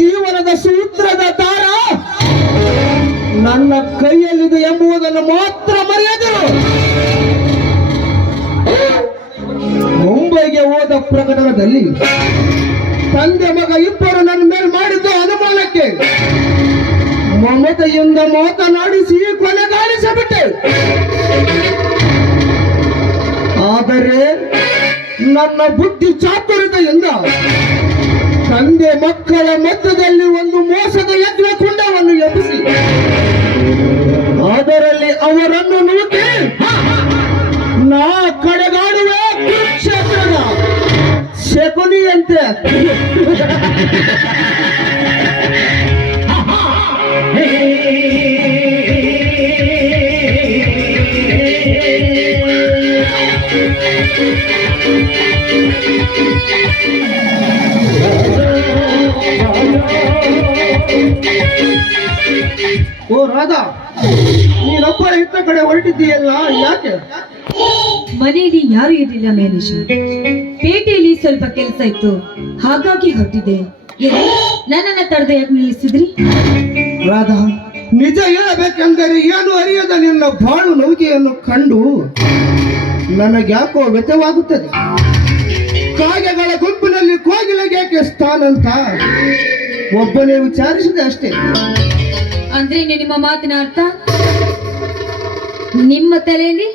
ಜೀವನದ ಸೂತ್ರದ ದಾರ ನನ್ನ ಕೈಯಲ್ಲಿದೆ ಎಂಬುದನ್ನು ಮಾತ್ರ ಮರೆಯದಿರು. ಮುಂಬೈಗೆ ಹೋದ ಪ್ರಕರಣದಲ್ಲಿ ತಂದೆ ಮಗ ಇಬ್ಬರು ನನ್ನ ಮೇಲೆ ಮಾಡಿದ್ದ ಅನುಮಾನಕ್ಕೆ ಮಮತೆಯಿಂದ ಮಾತನಾಡಿಸಿ ಕೊನೆಗಾಣಿಸಬಿಟ್ಟೆ. ಆದರೆ ನನ್ನ ಬುದ್ಧಿ ಚಾತುರ್ಯತೆಯಿಂದ ತಂದೆ ಮಕ್ಕಳ ಮಧ್ಯದಲ್ಲಿ ಒಂದು ಮೋಸದ ಯಜ್ಞ ಕುಂಡವನ್ನು ಎಬ್ಬಿಸಿ ಅದರಲ್ಲಿ ಅವರನ್ನು ನೂಕಿ ನಾ ಕಡೆಗಾಡುವ ಕುರುಕ್ಷೇತ್ರದ ಶಕುನಿಯಂತೆ ಓ ರಾಧಾ, ನೀನೊಬ್ಬ ಇತ್ತ ಕಡೆ ಹೊರಟಿದ್ದೀಯಲ್ಲ, ಯಾಕೆ? ಮನೆಯಲ್ಲಿ ಯಾರು ಇರಲಿಲ್ಲ ಮ್ಯಾನೇಜರ್. ಪೇಟೆಯಲ್ಲಿ ಸ್ವಲ್ಪ ಕೆಲಸ ಇತ್ತು, ಹಾಗಾಗಿ ಹೊರಟಿದೆ. ನನ್ನನ್ನ ತಡೆದ ಯಾಕೆ ನಿಲ್ಲಿಸಿದ್ರಿ? ರಾಧಾ, ನಿಜ ಹೇಳಬೇಕೆಂದರೆ ಏನು ಅರಿಯದ ನಿನ್ನ ಬಾಳು ನೌಕೆಯನ್ನು ಕಂಡು ನನಗ್ಯಾಕೋ ವ್ಯಥವಾಗುತ್ತದೆ. ಕಾಗೆಗಳ ಗುಂಪಿನಲ್ಲಿ ಕೋಗಿಲೆಗೆ ಸ್ಥಾನ ಅಂತ ಒಬ್ಬನೇ ವಿಚಾರಿಸಿದೆ ಅಷ್ಟೇ. ಅಂದ್ರೆ ನಿಮ್ಮ ಮಾತಿನ ಅರ್ಥ ನಿಮ್ಮ ತಲೆಯಲ್ಲಿ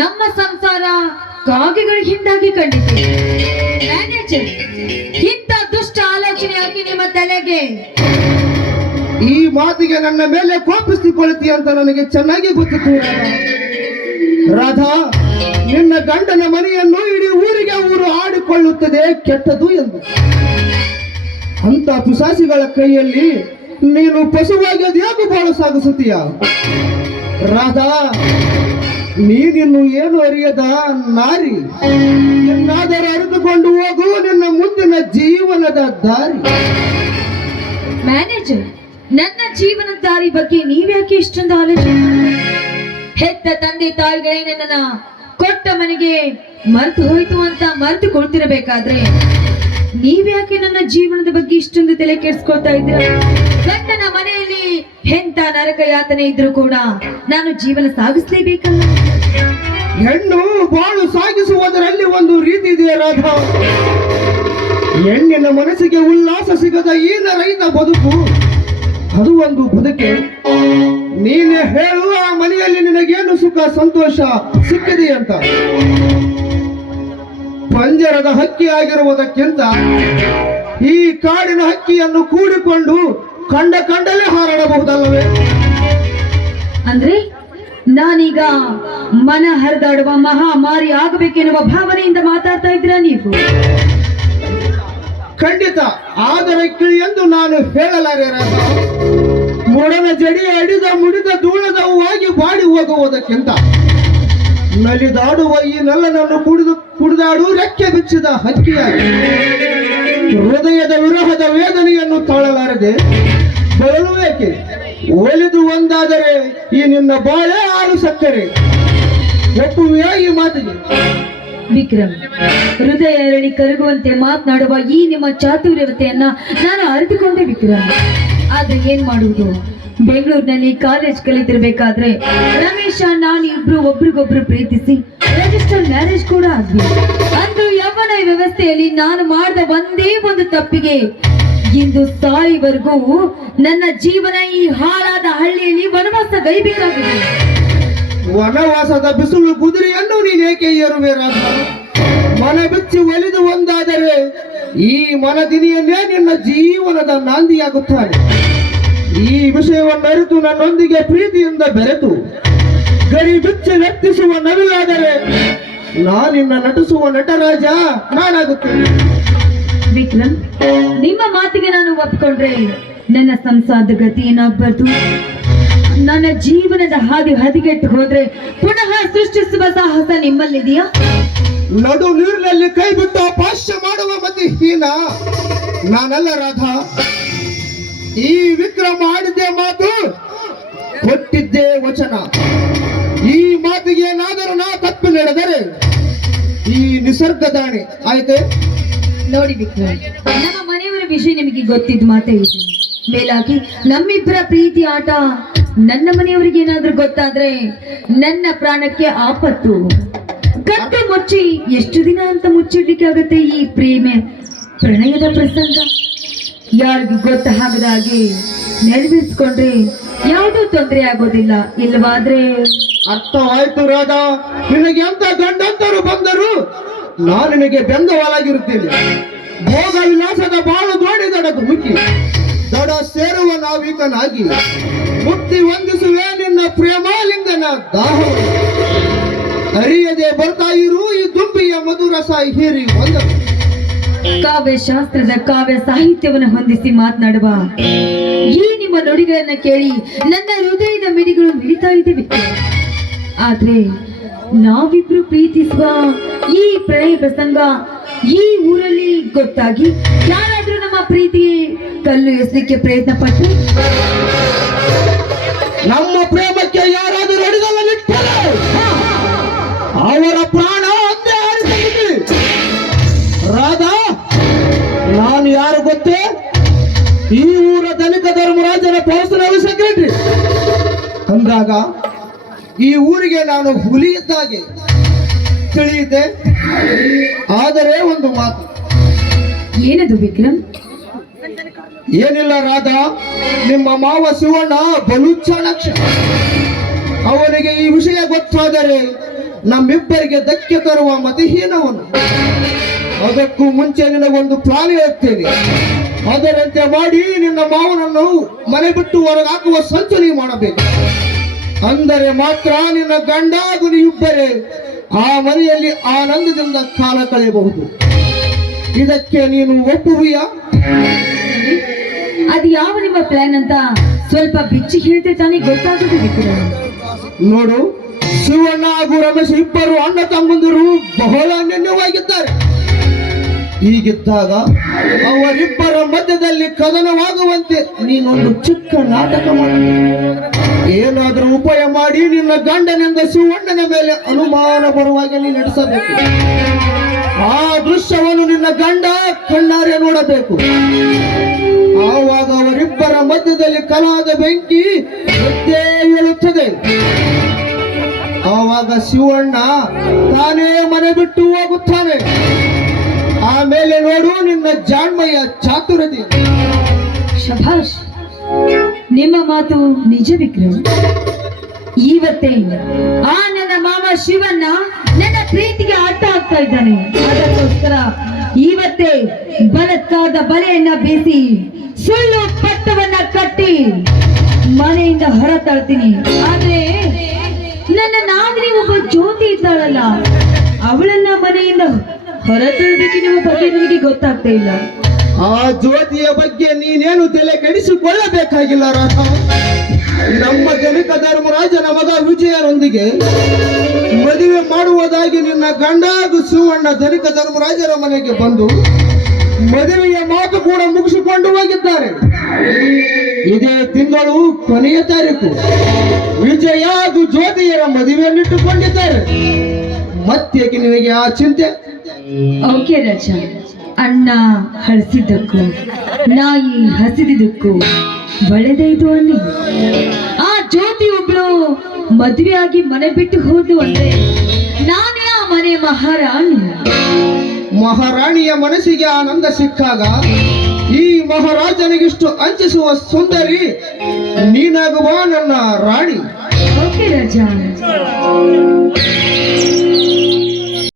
ನಮ್ಮ ಸಂಸಾರ ಕಾಗೆಗಳ ಹಿಂದಾಗಿ ಕಂಡಿತು. ಮ್ಯಾನೇಜರ್, ಇಂಥ ದುಷ್ಟ ಆಲೋಚನೆ ಯಾಕೆ ನಿಮ್ಮ ತಲೆಗೆ? ಈ ಮಾತಿಗೆ ನನ್ನ ಮೇಲೆ ಕೋಪಿಸಿಕೊಳ್ಳುತ್ತೀಯ ಅಂತ ನನಗೆ ಚೆನ್ನಾಗಿ ಗೊತ್ತಿತ್ತು. ರಾಧಾ, ನಿನ್ನ ಗಂಡನ ಮನೆಯನ್ನು ಇಡೀ ಊರಿಗೆ ಊರು ಆಡಿಕೊಳ್ಳುತ್ತದೆ ಕೆಟ್ಟದು ಎಂದು. ಅಂತ ಪಿಶಾಚಿಗಳ ಕೈಯಲ್ಲಿ ನೀನು ಪಶುವಾಗಿ ಅದ್ಯಾಕೆ ಬಾಳು ಸಾಗಿಸುತ್ತೀಯ? ರಾಧಾ, ನೀನಿನ್ನು ಏನು ಅರಿಯದ ನಾರಿ. ನಿನ್ನಾದರೂ ಅರಿತುಕೊಂಡು ಹೋಗು ನಿನ್ನ ಮುಂದಿನ ಜೀವನದ ದಾರಿ. ಮ್ಯಾನೇಜರ್, ನನ್ನ ಜೀವನ ದಾರಿ ಬಗ್ಗೆ ನೀವ್ಯಾಕೆ ಇಷ್ಟೊಂದು ಆಲೋಚನೆ? ಹೆತ್ತ ತಂದೆ ತಾಯಿಗಳೇ ನನ್ನನ್ನ ಕೊಟ್ಟ ಮನೆಗೆ ಮರೆತು ಹೋಯ್ತು ಅಂತ ಮರೆತು ಕೊಡ್ತಿರಬೇಕಾದ್ರೆ ನೀವ್ಯಾಕೆ ನನ್ನ ಜೀವನದ ಬಗ್ಗೆ ಇಷ್ಟೊಂದು ತಲೆ ಕೆಡಿಸ್ಕೊಳ್ತಾ ಇದ್ದೀರಾ? ಗಂಡನ ಮನೆಯಲ್ಲಿ ಎಂತ ನರಕ ಯಾತನೆ ಇದ್ರೂ ಕೂಡ ನಾನು ಜೀವನ ಸಾಗಿಸ್ಲೇಬೇಕಲ್ಲ. ಹೆಣ್ಣು ಬಾಳು ಸಾಗಿಸುವುದರಲ್ಲಿ ಒಂದು ರೀತಿ ಇದೆಯಾ ರಾಧಾ? ಹೆಣ್ಣಿನ ಮನಸ್ಸಿಗೆ ಉಲ್ಲಾಸ ಸಿಗದ ಈನ ರೈತ ಬದುಕು ಅದು ಒಂದು ಬದುಕೆ. ನೀನೇ ಹೇಳು, ಆ ಮನೆಯಲ್ಲಿ ನಿನಗೇನು ಸುಖ ಸಂತೋಷ ಸಿಕ್ಕಿದೆ ಅಂತ? ಪಂಜರದ ಹಕ್ಕಿ ಆಗಿರುವುದಕ್ಕಿಂತ ಈ ಕಾಡಿನ ಹಕ್ಕಿಯನ್ನು ಕೂಡಿಕೊಂಡು ಕಂಡಲ್ಲೇ ಹಾರಾಡಬಹುದಲ್ಲವೇ? ಅಂದ್ರೆ ನಾನೀಗ ಮನ ಹರಿದಾಡುವ ಮಹಾಮಾರಿ ಆಗಬೇಕೆನ್ನುವ ಭಾವನೆಯಿಂದ ಮಾತಾಡ್ತಾ ಇದ್ದೀರಾ ನೀವು? ಖಂಡಿತ. ಆದರೆ ಕಿಳಿ ಎಂದು ನಾನು ಹೇಳಲಾರೆ ರಾಧಾ. ಮುಡನ ಜಡಿ ಅಡಿದ ಮುಡಿದ ಧೂಳದ ಹೂವಾಗಿ ಬಾಡಿ ಹೋಗುವುದಕ್ಕಿಂತ ನಲಿದಾಡುವ ಈ ನಲ್ಲನನ್ನು ಕುಡಿದಾಡು ರೆಕ್ಕೆ ಬಿಚ್ಚಿದ ಹಕ್ಕಿಯಾಗಿ ಹೃದಯದ ವಿರಹದ ವೇದನೆಯನ್ನು ತಾಳಲಾರದೆ ಬರಲುವೇಕೆ? ಒಲಿದು ಒಂದಾದರೆ ಈ ನಿನ್ನ ಬಾಳೆ ಹಾಲು ಸಕ್ಕರೆ. ಒಪ್ಪುವೆಯಾ ಈ ಮಾತಿಗೆ? ವಿಕ್ರಮ್, ಹೃದಯ ಎರಳಿ ಕರಗುವಂತೆ ಮಾತನಾಡುವ ಈ ನಿಮ್ಮ ಚಾತುರ್ಯತೆಯನ್ನ ನಾನು ಅರಿತುಕೊಂಡೆ ವಿಕ್ರಮ್. ಆದ್ರೆ ಏನ್ ಮಾಡುವುದು? ಬೆಂಗಳೂರಿನಲ್ಲಿ ಕಾಲೇಜ್ ಕಲಿತಿರ್ಬೇಕಾದ್ರೆ ರಮೇಶ ನಾನು ಇಬ್ರು ಒಬ್ರಿಗೊಬ್ರು ಪ್ರೀತಿಸಿ ರಿಜಿಸ್ಟರ್ ಮ್ಯಾರೇಜ್ ಕೂಡ ಆದ್ವಿ. ಅಂದು ಯವ್ವನ ವ್ಯವಸ್ಥೆಯಲ್ಲಿ ನಾನು ಮಾಡಿದ ಒಂದೇ ಒಂದು ತಪ್ಪಿಗೆ ಇಂದು ಸಾಯಿವರೆಗೂ ನನ್ನ ಜೀವನ ಈ ಹಾಳಾದ ಹಳ್ಳಿಯಲ್ಲಿ ವನವಾಸ ಗೈಬೇಕಾಗಿದೆ. ವನವಾಸದ ಬಿಸಿಲು ಕುದುರೆಯನ್ನು ನೀನೇಕೆ ಏರುವೆ ರಾಧಾ? ಮನ ಬಿಚ್ಚಿ ಒಲಿದು ಒಂದಾದರೆ ಈ ಮನದಿನಿಯನ್ನೇ ನಿನ್ನ ಜೀವನದ ನಾಂದಿಯಾಗುತ್ತಾನೆ. ಈ ವಿಷಯವನ್ನು ಅರಿತು ನನ್ನೊಂದಿಗೆ ಪ್ರೀತಿಯಿಂದ ಬೆರೆತು ಗರಿ ಬಿಚ್ಚಿ ನರ್ತಿಸುವ ನವಿಲಾದರೆ ನಾನಿನ್ನ ನಟಿಸುವ ನಟರಾಜ ನಾನಾಗುತ್ತೇನೆ. ವಿಕ್ರಮ್, ನಿಮ್ಮ ಮಾತಿಗೆ ನಾನು ಒಪ್ಕೊಂಡ್ರೆ ನನ್ನ ಸಂಸಾರದ ಗತಿ ಏನಾಗಬಾರ್ದು. ನನ್ನ ಜೀವನದ ಹಾದಿ ಹದಿಗೆಟ್ಟು ಹೋದ್ರೆ ಪುನಃ ಸೃಷ್ಟಿಸುವ ಸಾಹಸ ನಿಮ್ಮಲ್ಲಿದೆಯಾ? ನಡು ನೀರಿನಲ್ಲಿ ಕೈ ಬಿಟ್ಟು ಅಪಾಸ್ಯ ಮಾಡುವ ಮತಿ ಹೀನ ನಾನಲ್ಲ ರಾಧಾ. ಈ ವಿಕ್ರಮ ಆಡಿದ್ದೆ ಮಾತು, ಕೊಟ್ಟಿದ್ದೇ ವಚನ. ಈ ಮಾತಿಗೆ ಏನಾದರೂ ನಾ ತಪ್ಪು ನಡೆದರೆ ಈ ನಿಸರ್ಗದಾಣೆ ಆಯ್ತೆ. ನೋಡಿ ವಿಕ್ರಮ್, ನಮ್ಮ ಮನೆಯವರ ವಿಷಯ ನಿಮಗೆ ಗೊತ್ತಿದ್ದು ಮಾತೇ ಇದೆ. ಮೇಲಾಗಿ ನಮ್ಮಿಬ್ಬರ ಪ್ರೀತಿ ಆಟ ನನ್ನ ಮನೆಯವರಿಗೆ ಏನಾದ್ರೂ ಗೊತ್ತಾದ್ರೆ ನನ್ನ ಪ್ರಾಣಕ್ಕೆ ಆಪತ್ತು. ಕತ್ತೆ ಮುಚ್ಚಿ ಎಷ್ಟು ದಿನ ಅಂತ ಮುಚ್ಚಿಡ್ಲಿಕ್ಕೆ ಆಗುತ್ತೆ ಈ ಪ್ರಣಯದ ಪ್ರಸಂಗ? ಯಾರಿಗೂ ಗೊತ್ತಾಗದ ಹಾಗೆ ನೆರವೇರಿಸ್ಕೊಂಡ್ರೆ ಯಾವುದೂ ತೊಂದರೆ ಆಗೋದಿಲ್ಲ. ಇಲ್ಲವಾದ್ರೆ ಅರ್ಥವಾಯ್ತು ರಾಧಾ. ನಿನಗೆ ಎಂತ ಗಂಡಂತರು ಬಂದರು ನಾನು ನಿನಗೆ ಬೆಂದವಾಲಾಗಿರುತ್ತೇನೆ. ಭೋಗ ವಿಲಾಸದ ಬಾಳು ದೋಡಿದಡದು ಮುಕ್ಕಿ ದಡ ಸೇರುವ ನಾವಿಕನಾಗಿ ಮುಕ್ತಿ ವಂದಿಸುವೆ ನಿನ್ನ ಪ್ರೇಮಾಲಿಂಗನ ದಾಹ. ಅರಿಯದೆ ಬರ್ತಾ ಇರು ಈ ದುಂಬಿಯ ಮಧುರಸ ಹೀರಿ ಒಂದರು. ಕಾವ್ಯ ಶಾಸ್ತ್ರದ ಕಾವ್ಯ ಸಾಹಿತ್ಯವನ್ನು ಹೊಂದಿಸಿ ಮಾತನಾಡುವ ಈ ನಿಮ್ಮ ನುಡಿಗಳನ್ನ ಕೇಳಿ ನನ್ನ ಹೃದಯದ ಮಿಡಿಗಳು ಮಿಡಿತಾ ಇದ್ದೇವೆ. ಆದ್ರೆ ನಾವಿಬ್ರು ಪ್ರೀತಿಸುವ ಈ ಪ್ರಣಯ ಪ್ರಸಂಗ ಈ ಊರಲ್ಲಿ ಗೊತ್ತಾಗಿ ಯಾರಾದ್ರೂ ನಮ್ಮ ಪ್ರೀತಿಗೆ ಕಲ್ಲು ಎಸಲಿಕ್ಕೆ ಪ್ರಯತ್ನ ಪಟ್ಟು ನಮ್ಮ ಪ್ರೇಮಕ್ಕೆ ಯಾರಾದರೂ ಅಡಿಗಲ್ಲಿಟ್ಟರೆ ಅವರ ಪ್ರಾಣ ಒಂದೇ ಹಾರಿಸಲಿದೆ. ರಾಧಾ, ನಾನು ಯಾರು ಗೊತ್ತೇ? ಈ ಊರ ಧನಿಕ ಧರ್ಮರಾಜನ ಪರ್ಸನಲ್ ಸೆಕ್ರೆಟರಿ. ಅಂದಾಗ ಈ ಊರಿಗೆ ನಾನು ಹುಲಿ ಇದ್ದಾಗೆ ತಿಳಿಯುತ್ತೆ. ಆದರೆ ಒಂದು ಮಾತು. ಏನದು ವಿಕ್ರಮ್? ಏನಿಲ್ಲ ರಾಧಾ, ನಿಮ್ಮ ಮಾವ ಶಿವಣ್ಣ ಬಲು ಚಾಣಾಕ್ಷ. ಅವನಿಗೆ ಈ ವಿಷಯ ಗೊತ್ತಾದರೆ ನಮ್ಮಿಬ್ಬರಿಗೆ ಧಕ್ಕೆ ತರುವ ಮತಿಹೀನವನು. ಅದಕ್ಕೂ ಮುಂಚೆ ನಿನಗೊಂದು ಪ್ಲಾನ್ ಹೇಳುತ್ತೇನೆ. ಅದರಂತೆ ಮಾಡಿ ನಿನ್ನ ಮಾವನನ್ನು ಮನೆ ಬಿಟ್ಟು ಹೊರಗಾಕುವ ಸಂಚಲನೆ ಮಾಡಬೇಕು. ಅಂದರೆ ಮಾತ್ರ ನಿನ್ನ ಗಂಡ ಗುರಿ ಇಬ್ಬರೇ ಆ ಮನೆಯಲ್ಲಿ ಆನಂದದಿಂದ ಕಾಲ ಕಳೆಯಬಹುದು. ಇದಕ್ಕೆ ನೀನು ಒಪ್ಪುವಿಯಾ? ಅದು ಯಾವ ನಿಮ್ಮ ಪ್ಲಾನ್ ಅಂತ ಸ್ವಲ್ಪ ಬಿಚ್ಚಿ ಹೇಳ್ತೆ ತಾನೇ ಗೊತ್ತಾಗುತ್ತೆ ವಿಕ್ರಮ್. ನೋಡು, ಶಿವಣ್ಣ ಹಾಗೂ ರಮೇಶ್ ಇಬ್ಬರು ಅಣ್ಣ ತಮ್ಮಂದಿರು ಬಹಳ ಅನ್ಯೋನ್ಯವಾಗಿದ್ದಾರೆ. ಹೀಗಿದ್ದಾಗ ಅವರಿಬ್ಬರ ಮಧ್ಯದಲ್ಲಿ ಕದನವಾಗುವಂತೆ ನೀನೊಂದು ಚಿಕ್ಕ ನಾಟಕ ಮಾಡ. ಏನಾದರೂ ಉಪಾಯ ಮಾಡಿ ನಿನ್ನ ಗಂಡನಿಂದ ಶಿವಣ್ಣನ ಮೇಲೆ ಅನುಮಾನ ಬರುವಾಗೆ ನೀನು ನಡೆಸಬೇಕು. ಆ ದೃಶ್ಯವನ್ನು ನಿನ್ನ ಗಂಡ ಕಣ್ಣಾರೆ ನೋಡಬೇಕು. ಆವಾಗ ಅವರಿಬ್ಬರ ಮಧ್ಯದಲ್ಲಿ ಕಲಾದ ಬೆಂಕಿ ಎದ್ದೇ ಹೇಳುತ್ತದೆ. ಆವಾಗ ಶಿವಣ್ಣ ತಾನೇ ಮನೆ ಬಿಟ್ಟು ಹೋಗುತ್ತಾನೆ. ಆಮೇಲೆ ನೋಡು ನಿನ್ನ ಜಾಣ್ಮೆಯ ಚಾತುರ್ಯತೆ. ಶಭಾಷ್, ನಿಮ್ಮ ಮಾತು ನಿಜ ವಿಕ್ರಮ್. ಇವತ್ತೇ ಆ ನನ್ನ ಮಾವ ಶಿವಣ್ಣ ನನ್ನ ಪ್ರೀತಿಗೆ ಅಡ್ಡ ಆಗ್ತಾ ಇದ್ದಾನೆ. ಅದಕ್ಕೋಸ್ಕರ ಇವತ್ತೇ ಬಲತ್ಕಾರದ ಬಲೆಯನ್ನ ಬೀಸಿ ಸುಳ್ಳು ಪಟ್ಟವನ್ನ ಕಟ್ಟಿ ಮನೆಯಿಂದ ಹೊರ ತಳ್ತೀನಿ. ಆದ್ರೆ ನನ್ನ ನಾದಿನಿ ಒಬ್ಬ ಜ್ಯೋತಿ ಇದ್ದಾಳಲ್ಲ, ಅವಳನ್ನ ಮನೆಯಿಂದ ಹೊರ ತಳ್ಬೇಕಿನ್ನುವ ಬಗ್ಗೆ ನನಗೆ ಗೊತ್ತಾಗ್ತಾ ಇಲ್ಲ. ಆ ಜ್ಯೋತಿಯ ಬಗ್ಗೆ ನೀನೇನು ತಲೆ ಕೆಡಿಸಿಕೊಳ್ಳಬೇಕಾಗಿಲ್ಲ ರಾಧಾ. ನಮ್ಮ ಧನಿಕ ಧರ್ಮರಾಜನ ಮಗ ವಿಜಯನೊಂದಿಗೆ ಮದುವೆ ಮಾಡುವುದಾಗಿ ನಿನ್ನ ಗಂಡ ಹಾಗೂ ಶಿವಣ್ಣ ಧನಿಕ ಧರ್ಮರಾಜರ ಮನೆಗೆ ಬಂದು ಮದುವೆಯ ಮಾತು ಕೂಡ ಮುಗಿಸಿಕೊಂಡು ಹೋಗಿದ್ದಾರೆ. ಇದೇ ತಿಂಗಳು ಕೊನೆಯ ತಾರೀಕು ವಿಜಯ ಹಾಗೂ ಜ್ಯೋತಿಯರ ಮದುವೆಯನ್ನಿಟ್ಟುಕೊಂಡಿದ್ದಾರೆ. ಮತ್ತೇಕೆ ನಿನಗೆ ಆ ಚಿಂತೆ? ಓಕೆ ರಜಾ, ಅಣ್ಣ ಹರಿಸಿದ್ದಕ್ಕೂ ನಾಯಿ ಹಸಿದಿದ್ದಕ್ಕೂ ಒಳ್ಳೆದೇ ಇದು ಅನ್ನಿ. ಆ ಜ್ಯೋತಿ ಒಬ್ಳು ಮದುವೆ ಆಗಿ ಮನೆ ಬಿಟ್ಟು ಹೋದ್ಲು ಅಂದ್ರೆ ನಾನೇ ಆ ಮನೆ ಮಹಾರಾಣಿ. ಮಹಾರಾಣಿಯ ಮನಸ್ಸಿಗೆ ಆನಂದ ಸಿಕ್ಕಾಗ ಈ ಮಹಾರಾಜನಿಗಿಷ್ಟು ಅಂಚಿಸುವ ಸುಂದರಿ ನೀನಾಗುವ ನನ್ನ ರಾಣಿ. ಓಕೆ ರಜಾ.